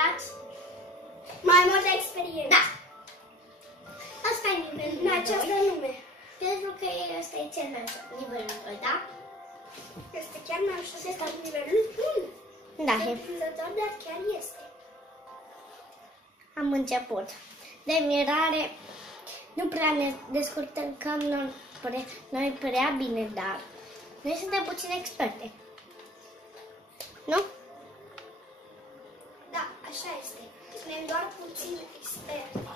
dați mai multă experiență. Da. Asta e nivelul În această lume. Pentru că ăsta e cel mai ușor, nivelul 2, da? Este chiar mai ușor să stau nivelul 1. Da, Surprinzător, dar chiar este. am început. De mirare, nu prea ne descurcăm noi prea bine, dar noi suntem puțin experte. Nu? Da, așa este. Suntem doar puțin experți.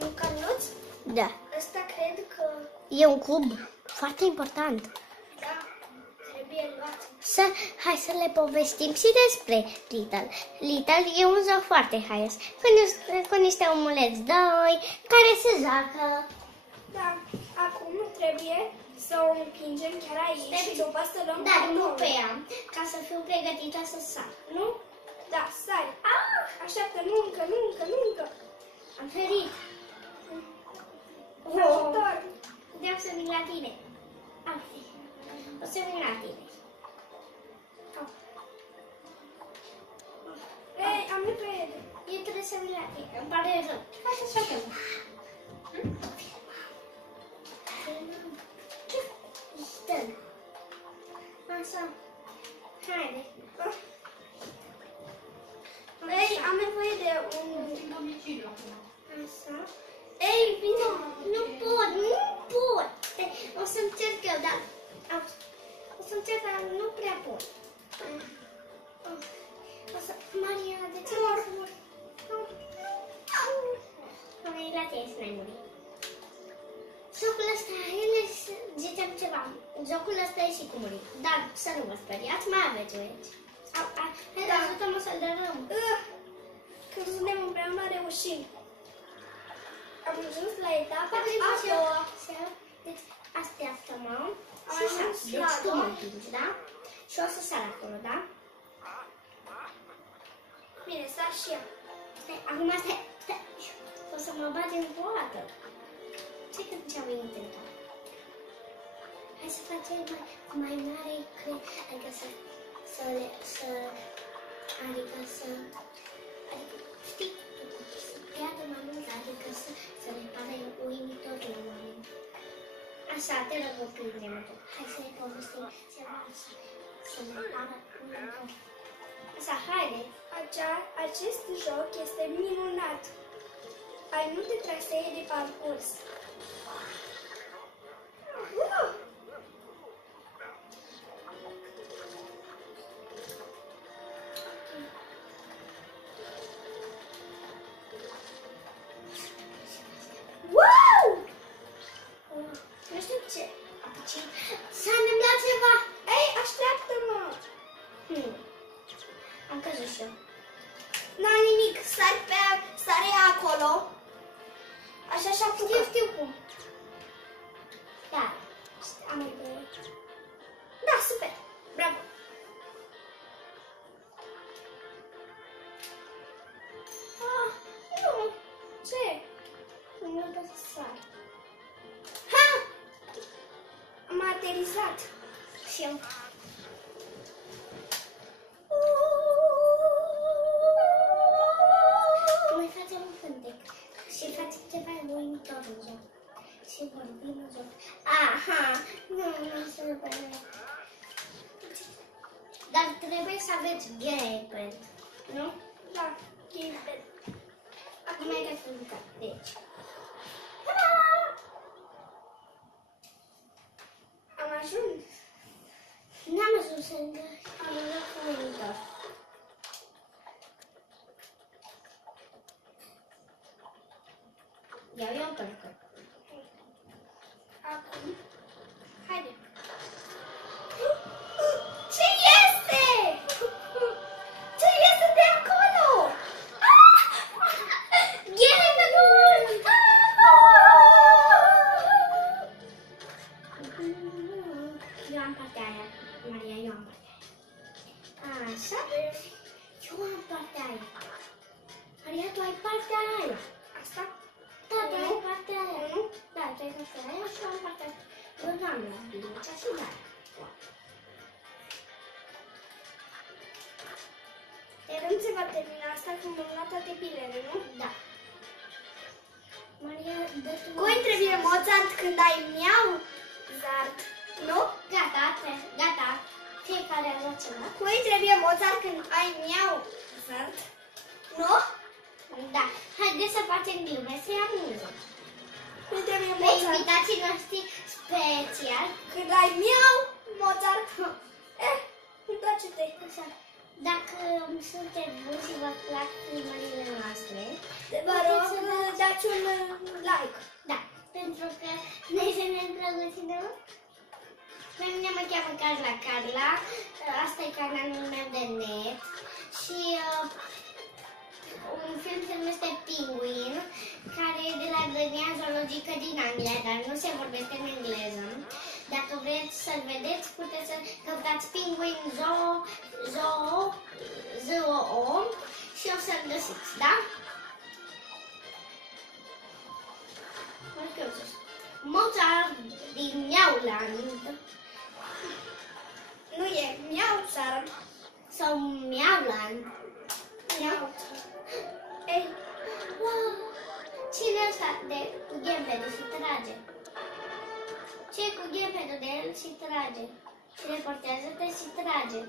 Nu, Carloț? Da. Ăsta cred că, E un club foarte important. da, trebuie luat. Hai să le povestim și despre Little. Little e un joc foarte haios, cu niște omuleți doi care se joacă. Da, acum trebuie să o împingem chiar aici și după să luăm Dar nu butonul. pe ea, ca să fiu pregătită să sar, nu? Da, sari. Așteaptă, nu încă, nu încă, nu încă. Am ferit. Ajutor. Vreau să vin la tine. O să vin la tine. Ei, am repede. Eu trebuie să vin la tine. Îmi pare rău. Hai să facem. Stăm. Așa. Haide. Ei, am nevoie de un... Așa. Ei, vino. Nu pot, nu pot. O să încerc eu, dar... O să încerc, dar nu prea pot. O să... Maria, de ce mor? Hai, la tine să n-ai murit. Jocul ăsta, ele ziceam ceva. Jocul ăsta e și cu murit. Dar să nu vă speriați, mai aveți oieci. Hai, Da. ajută-mă să-l dărâm. Când suntem împreună reușim. Am ajuns la etapa Poate a și eu. doua. Deci, așteaptă-mă. Am Și ajuns sar. la Deci tu a mă doua. împingi, da? Și o să sar acolo, da? Bine, sar și eu. Stai, acum stai. O să mă bagi în poată. Ce că ce-am intentat? Hai să facem mai mare, adică adică știi, să piardă mai mult, adică să le pare uimitor la oameni. Așa, te rog, opine-mă tot. Hai să le povestim ceva așa, să le pară uimitor. Așa, haide. Acest joc este minunat. Ai multe trasee de parcurs. Wow! Nu știu ce. S-a întâmplat ceva. Ei, așteaptă-mă! Am căzut și eu. N-ai nimic, sare acolo. Așa și apucă. Știu cum. Da, am o idee. Da, super. Bravo. Nu. Ce? Nu pot să sar. Ha! Am aterizat. Și eu. Mai facem un cântec și facem ceva uimitor în joc. Și vorbim în joc. Aha! Nu să nu trebuie. Dar trebuie să aveți gamepad, nu? Da, gamepad. Acum e de fruntat. Deci. Am ajuns. N-am ajuns încă. Am ajuns cu uimitor. Iau eu încărcă. Acum, haide. Ce este? Ce este de acolo? Gamepad-ul! Eu am partea aia, Maria, eu am partea aia. Așa? Eu am partea aia. Maria, tu ai partea aia. Asta? Da, tu ai partea aia. Nu? Da, tu ai partea aia și eu am partea aia. Eu n-am la bilicea și da. Te când se va termina asta? Când am luat toate pilele, nu? Da. Maria, dă-tu... Cui trebuie Mozart când ai miau? Zart. Nu? Gata, gata. Fiecare a luat ceva. Cui trebuie Mozart când ai miau? Zart. Nu? Da. Haideți să facem glume, să-i amuzăm. Cui trebuie Pe Mozart invitații noștri special. când ai miau? Mozart. Îmi place te. Așa. Dacă sunteți buni și vă plac filmările noastre, Vă rog, dați un like. da, pentru că noi suntem drăguți de mult. Pe mine mă cheamă Carla, asta e canalul meu de net și un film se numește Penguin, care e de la grădina zoologică din Anglia, dar nu se vorbește în engleză. Dacă vreți să-l vedeți, puteți să căutați Penguin Zoo și o să-l găsiți, da? Mozart din Miauland Nu e Miauțart sau Miauland. Ei, Wow! Cine e ăsta cu ghempedul și trage? Ce e cu ghempedul de el și trage? Și reportează-te și trage.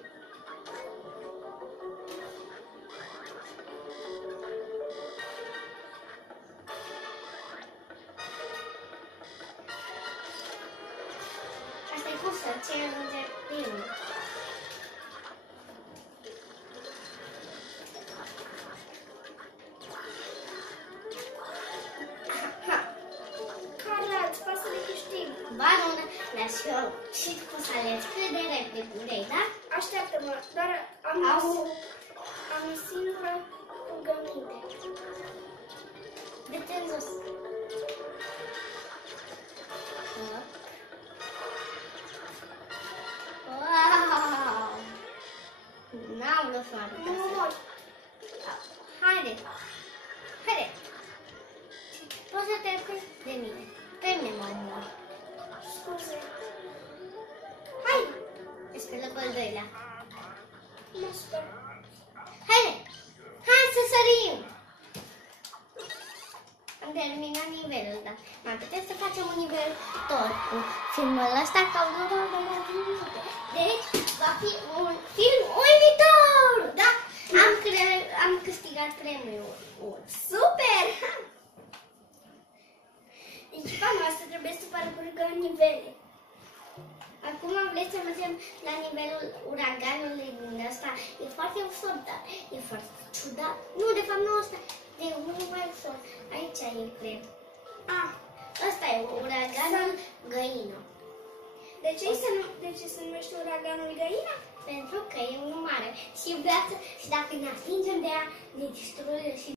Asta e cursă, ce ajunge primul. Carla, îți pasă de câștig. Ba nu, dar și tu poți să alegi cât de repede vrei, da? Așteaptă-mă, doar am o singură rugăminte. De-te în jos. Wow! N-am lăsat. Nu mor. Haide! Haide! Poți să te apuci de mine. Pe mine mă omor. Scuze. Hai! Spelă pe al doilea. Mă sper. Haide! Hai să sărim! Am terminat nivelul, dar mai putem să facem un nivel tot cu filmul ăsta ca un minute. Deci va fi un film uimitor! Da! Am câștigat premiul. Super! Echipa noastră trebuie să parcurgă nivele. Acum vreți să mergem la nivelul uraganului din ăsta. E foarte ușor, dar e foarte ciudat. Nu, de fapt nu ăsta. E unul mai ușor. Aici e, cred. Ăsta e uraganul Găină. De ce se numește uraganul Găină? Pentru că e unul mare. Și dacă ne atingem de ea, ne distruge și